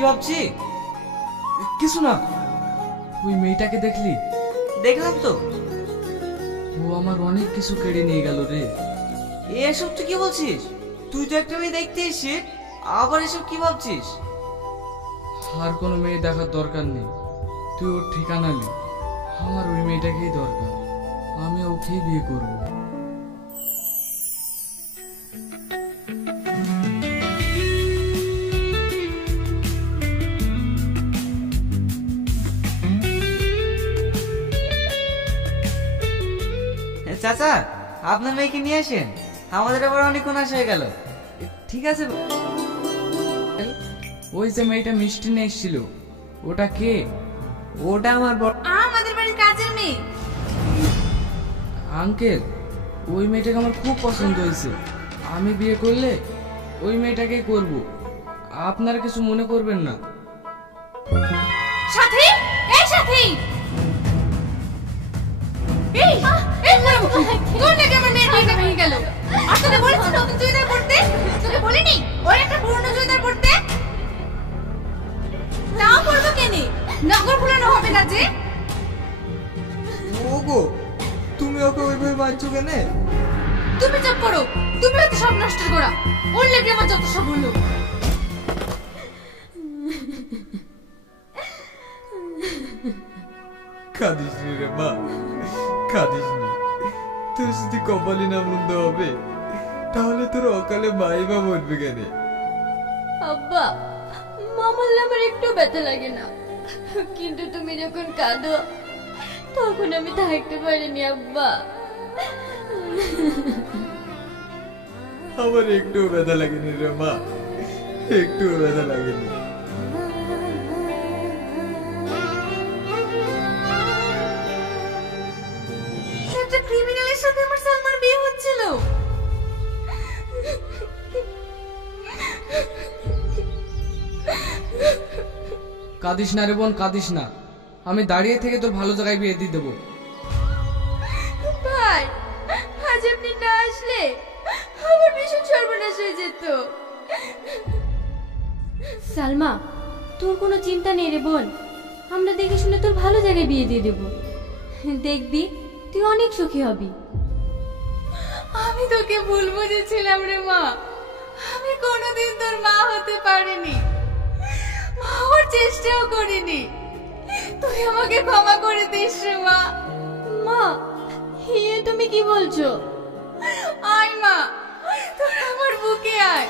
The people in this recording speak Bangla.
কি ভাবছি? কিছু না। ওই মেয়েটাকে দেখলি? দেখলাম তো। ও আমার অনেক কিছু কেড়ে নিয়ে গেল রে। এসব তুই কি বলছিস? তুই তো একটা মেয়ে দেখতে এসেছিস, আবার এসব কি ভাবছিস? আর কোনো মেয়ে দেখার দরকার নেই, তুই ওর ঠিকানা নে। আমার ওই মেয়েটাকেই দরকার, আমি ওকেই বিয়ে করব। চাচা, আপনার মেয়েকে নিয়ে আসেন, আমাদের আবার অনেকক্ষণ আসা হয়ে গেল। ঠিক আছে। ওই যে মেয়েটা মিষ্টি নিয়ে এসেছিল, ওটা কে? ওটা আমার আমাদের বাড়ির কাজের মেয়ে। আঙ্কেল, ওই মেয়েটাকে আমার খুব পছন্দ হয়েছে। আমি বিয়ে করলে ওই মেয়েটাকে করব, আপনারা কিছু মনে করবেন না। সাথী, এই সাথী, এই এই তোর নাকি আমার মেয়ের বিয়েটা ভেঙে গেল। আর তোকে বলেছি নতুন চুড়িদার পরতে, তোকে বলিনি ওর একটা পুরনো চুড়িদার পরতে? না পরবো কেনে, নগর ভুলানো হবে না যে। ওগো, তুমি ওকে ওইভাবে মারছো কেন? তুমি চুপ করো, তুমি হচ্ছে সব নষ্ট করা। ওর লেগে আমার যত সব হলো। কাঁদিস নি রে মা, কাঁদিস নি। তোর যদি কপালে না মন্দ হবে, তাহলে তোর অকালে মাই বা মরবে কেন? আব্বা, মা মরলে আমার একটু ব্যথা লাগে না, কিন্তু তুমি যখন কাঁদো তখন আমি থাকতে পারিনি আব্বা। আমার একটু ব্যথা লাগেনি রে মা, একটু ব্যথা লাগেনি। একটা ক্রিমিনালের সাথে আমার সালমার বিয়ে হচ্ছিল। কাঁদিস না রে বোন, কাঁদিস না। আমি দাঁড়িয়ে থেকে তোর ভালো জায়গায় বিয়ে দিয়ে দেবো। ভাই, আজ আপনি না আসলে আমার ভীষণ সর্বনাশ হয়ে যেত। সালমা, তোর কোনো চিন্তা নেই রে বোন, আমরা দেখে শুনে তোর ভালো জায়গায় বিয়ে দিয়ে দেব। দেখবি তুই অনেক সুখী হবি। আমি তোকে ভুল বুঝেছিলাম রে মা, আমি কোনোদিন তোর মা হতে পারিনি, মা হওয়ার চেষ্টাও করিনি। তুই আমাকে ক্ষমা করে দিস রে মা। মা, এ তুমি কি বলছো? আয় মা, তোর আমার বুকে আয়।